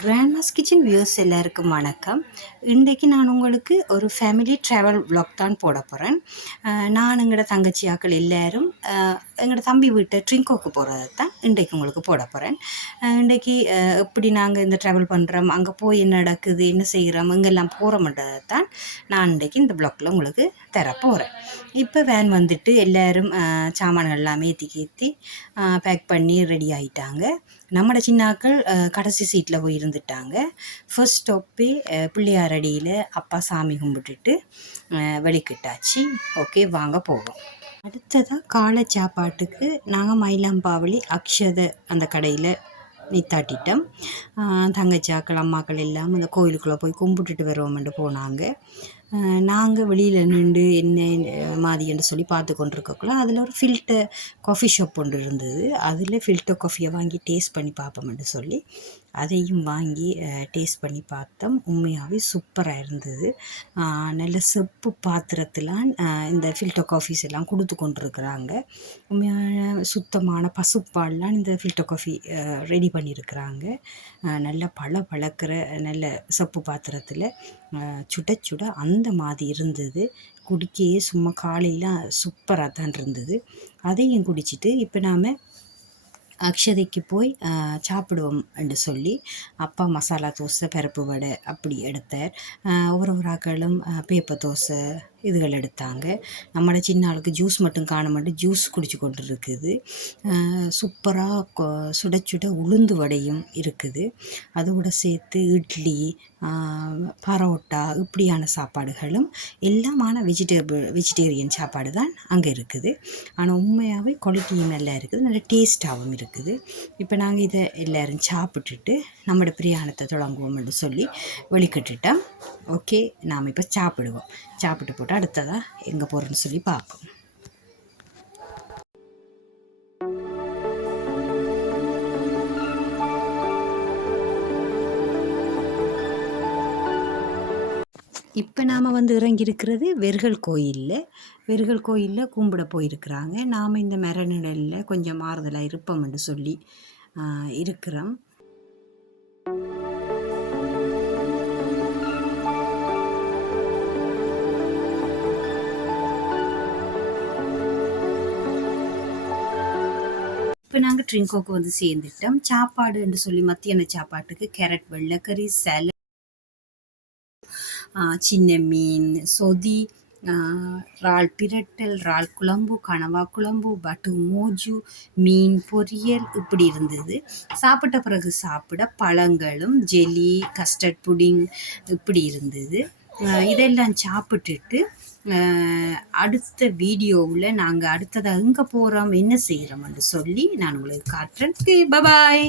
Grandma's kitchen views எல்லாருக்கும் வணக்கம். இன்றைக்கு நான் உங்களுக்கு ஒரு ஃபேமிலி ட்ராவல் வ்ளாக் தான் போட போகிறேன். நான் எங்களோட தங்கச்சி ஆக்கள் எல்லாரும் எங்களோட தம்பி வீட்டை ட்ரிங்கோக்கு போகிறது தான் இன்றைக்கு உங்களுக்கு போட போகிறேன். இன்றைக்கு எப்படி நாங்கள் இந்த ட்ராவல் பண்ணுறோம், அங்கே போய் என்ன நடக்குது, என்ன செய்கிறோம், இங்கெல்லாம் போகிறோம்ன்றதை தான் நான் இன்றைக்கு இந்த வ்ளாக்கில் உங்களுக்கு தர போகிறேன். இப்போ வேன் வந்துட்டு எல்லோரும் சாமான்கள் எல்லாம் ஏற்றி பேக் பண்ணி ரெடி ஆகிட்டாங்க. நம்மளோட சின்னாக்கள் கடைசி சீட்டில் போய் இருந்துட்டாங்க. ஃபர்ஸ்ட் ஸ்டாப்பே பிள்ளையாரடியில் அப்பா சாமி கும்பிட்டுட்டு வெளிக்கிட்டாச்சு. ஓகே, வாங்க போவோம். அடுத்ததாக காலை சாப்பாட்டுக்கு நாங்கள் மயிலாம்பாவளி அக்ஷதை அந்த கடையில் நித்தாட்டிட்டோம். தங்கச்சாக்கள் அம்மாக்கள் எல்லாம் அந்த கோயிலுக்குள்ளே போய் கும்பிட்டுட்டு வருவோம்னு போனாங்க. நாங்கள் வெளியில் நின்று என்ன மாதிரின்னு சொல்லி பார்த்து கொண்டிருக்கக்குள்ள அதில் ஒரு ஃபில்டர் காஃபி ஷாப் ஒன்று இருந்தது. அதில் ஃபில்டர் காஃபியை வாங்கி டேஸ்ட் பண்ணி பார்ப்போம்னு சொல்லி அதையும் வாங்கி டேஸ்ட் பண்ணி பார்த்தோம். உண்மையாகவே சூப்பராக இருந்தது. நல்ல செப்பு பாத்திரத்திலாம் இந்த ஃபில்டர் காஃபிஸ் எல்லாம் கொடுத்து கொண்டிருக்கிறாங்க. உண்மையான சுத்தமான பசுப்பால்லாம் இந்த ஃபில்டர் காஃபி ரெடி பண்ணியிருக்கிறாங்க. நல்ல பழக்கிற நல்ல செப்பு பாத்திரத்தில் சுட சுட அந்த மாதிரி இருந்தது. குடிக்கையே சும்மா காலையில் சூப்பராக தான் இருந்தது. அதையும் குடிச்சிட்டு இப்போ நாம் அக்ஷதைக்கு போய் சாப்பிடுவோம் என்று சொல்லி அப்பா மசாலா தோசை, பருப்பு வடை அப்படி எடுத்தார். ஒவ்வொரு ஆக்களும் பேப்பர் தோசை இதுகள் எடுத்தாங்க. நம்மளோட சின்ன ஆளுக்கு ஜூஸ் மட்டும் காண மாட்டேன், ஜூஸ் குடிச்சு கொண்டு இருக்குது. சூப்பராக சுட சுட உளுந்து வடையும் இருக்குது. அதோட சேர்த்து இட்லி, பரோட்டா இப்படியான சாப்பாடுகளும் எல்லாமான வெஜிடேரியன் சாப்பாடு தான் அங்கே இருக்குது. ஆனால் உண்மையாகவே குவாலிட்டியும் நல்லா இருக்குது, நல்ல டேஸ்ட்டாகவும் இருக்குது. இப்போ நாங்கள் இதை எல்லோரும் சாப்பிட்டுட்டு நம்மளோட பிரயாணத்தை தொடங்குவோம்னு சொல்லி வெளிக்கிட்டுட்டோம். ஓகே, நாம் இப்போ சாப்பிடுவோம். சாப்பிட்டு போட்டு அடுத்ததாக எங்கே போகிறோன்னு சொல்லி பார்ப்போம். இப்போ நாம் இறங்கியிருக்கிறது வெறுகல் கோயிலில் கும்பிட போயிருக்கிறாங்க. நாம் இந்த மரநிழலில் கொஞ்சம் மாறுதலாக இருப்போம்னு சொல்லி இருக்கிறோம். இப்போ நாங்கள் ட்ரிங்கோக்கு சேர்ந்துட்டோம். சாப்பாடு என்று சொல்லி மத்தியான சாப்பாட்டுக்கு கேரட் வெள்ளைக்கறி, சாலட், சின்ன மீன், சொதி, இறால் பிரட்டல், இறால் குழம்பு, கனவா குழம்பு, பட்டு மோஜு, மீன் பொரியல் இப்படி இருந்தது. சாப்பிட்ட பிறகு சாப்பிட பழங்களும் ஜெல்லி, கஸ்டர்ட் புடிங் இப்படி இருந்தது. இதெல்லாம் சாப்பிட்டுட்டு அடுத்த வீடியோவில் நாங்கள் அடுத்ததாக எங்கே போகிறோம், என்ன செய்கிறோம்னு சொல்லி நான் உங்களுக்கு காட்டுறேன். பபாய்.